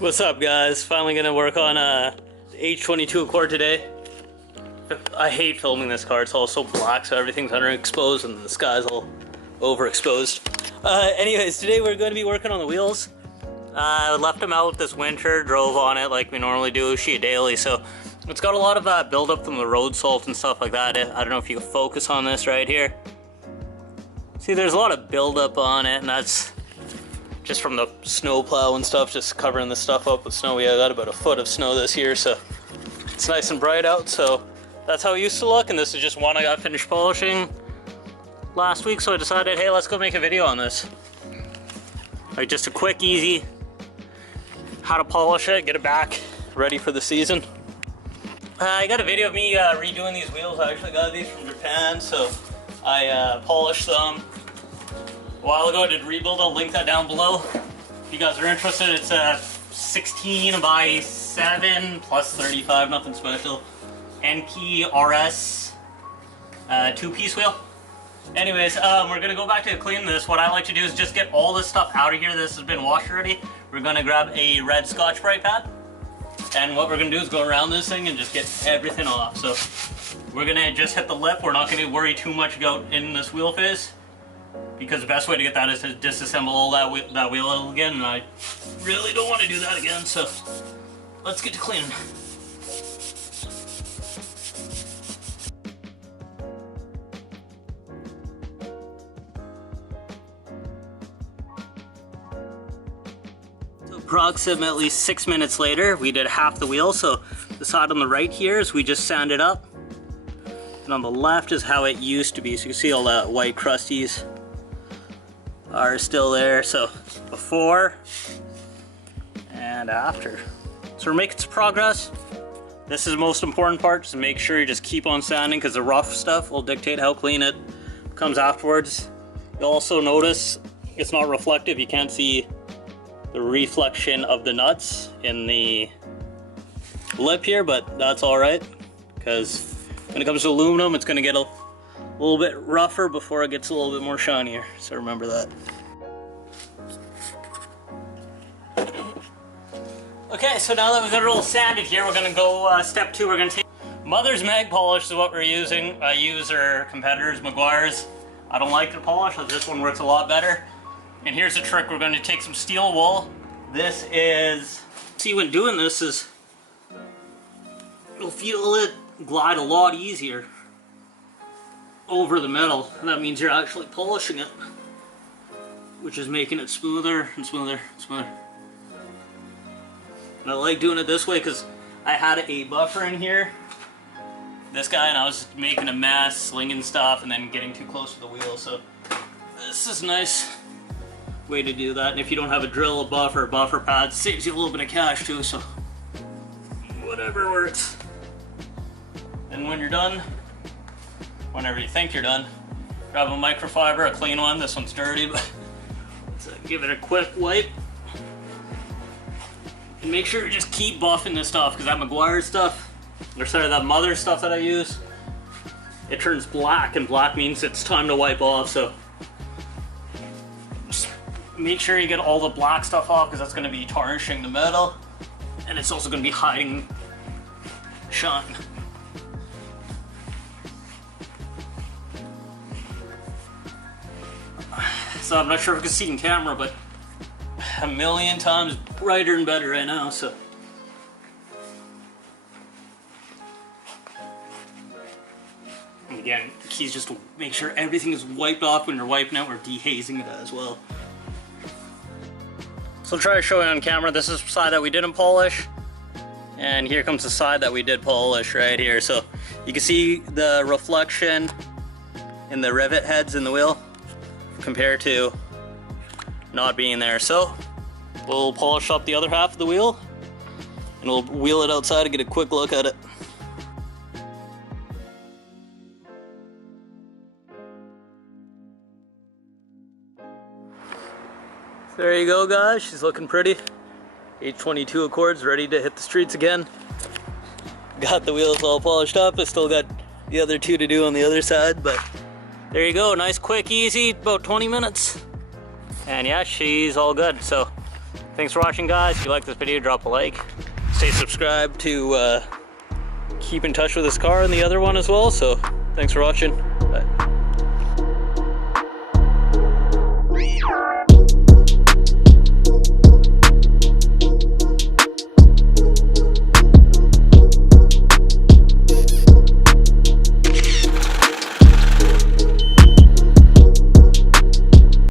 What's up, guys? Finally gonna work on the H22 Accord today. I hate filming this car. It's all so black, so everything's underexposed and the sky's all overexposed. Anyways, today we're going to be working on the wheels. I left them out this winter, drove on it like we normally do, sheet daily, so it's got a lot of buildup from the road salt and stuff like that. I don't know if you can focus on this right here. See, there's a lot of buildup on it, and that's just from the snow plow and stuff, just covering the stuff up with snow. We got about a foot of snow this year, so it's nice and bright out. So that's how it used to look, and this is just one I got finished polishing last week, so I decided, hey, let's go make a video on this. Like, just a quick, easy, how to polish it, get it back ready for the season. I got a video of me redoing these wheels. I actually got these from Japan, so I polished them a while ago. I did rebuild. I'll link that down below if you guys are interested. It's a 16 by 7 plus 35, nothing special. Enkei RS 2-piece wheel. Anyways, we're gonna go back to clean this. What I like to do is just get all this stuff out of here. This has been washed already. We're gonna grab a red Scotch-Brite pad, and what we're gonna do is go around this thing and just get everything off. So we're gonna just hit the lip. We're not gonna worry too much about in this wheel face, because the best way to get that is to disassemble all that wheel again, and I really don't want to do that again, so let's get to cleaning. So approximately 6 minutes later, we did half the wheel. So the side on the right here is we just sanded up, and on the left is how it used to be. So you can see all that white crusties are still there. So before and after. So we're making some progress. This is the most important part, just make sure you just keep on sanding, because the rough stuff will dictate how clean it comes afterwards. You'll also notice it's not reflective. You can't see the reflection of the nuts in the lip here, but that's all right, because when it comes to aluminum, it's going to get a little bit rougher before it gets a little bit more shinier, so remember that. Okay, so now that we've got it all sanded here, we're gonna go step 2. We're gonna take Mother's Mag polish is what we're using. I use our competitors, Meguiar's. I don't like their polish, so this one works a lot better. And here's the trick: we're going to take some steel wool. This is, see, when doing this is, you'll feel it glide a lot easier over the metal, and that means you're actually polishing it, which is making it smoother and smoother and smoother. And I like doing it this way because I had a buffer in here, this guy, and I was making a mess, slinging stuff, and then getting too close to the wheel. So this is a nice way to do that. And if you don't have a drill, a buffer pad, saves you a little bit of cash too, so whatever works. And when you're done, whenever you think you're done, grab a microfiber, a clean one. This one's dirty, but let's give it a quick wipe. And make sure you just keep buffing this stuff, because that Meguiar stuff, or sorry, that Mother stuff that I use, it turns black, and black means it's time to wipe off. So just make sure you get all the black stuff off, because that's going to be tarnishing the metal, and it's also going to be hiding shine. So I'm not sure if you can see in camera, but a million times brighter and better right now, so. And again, the key is just to make sure everything is wiped off when you're wiping out, or dehazing it as well. So I'll try to show you on camera. This is the side that we didn't polish, and here comes the side that we did polish right here. So you can see the reflection in the rivet heads in the wheel compared to not being there. So we'll polish up the other half of the wheel, and we'll wheel it outside to get a quick look at it. There you go, guys. She's looking pretty. H22 Accords ready to hit the streets again. Got the wheels all polished up. I still got the other 2 to do on the other side, but there you go. Nice, quick, easy, about 20 minutes. And yeah, she's all good. So if Thanks for watching, guys. If you like this video, drop a like. Stay subscribed to keep in touch with this car and the other one as well. So thanks for watching.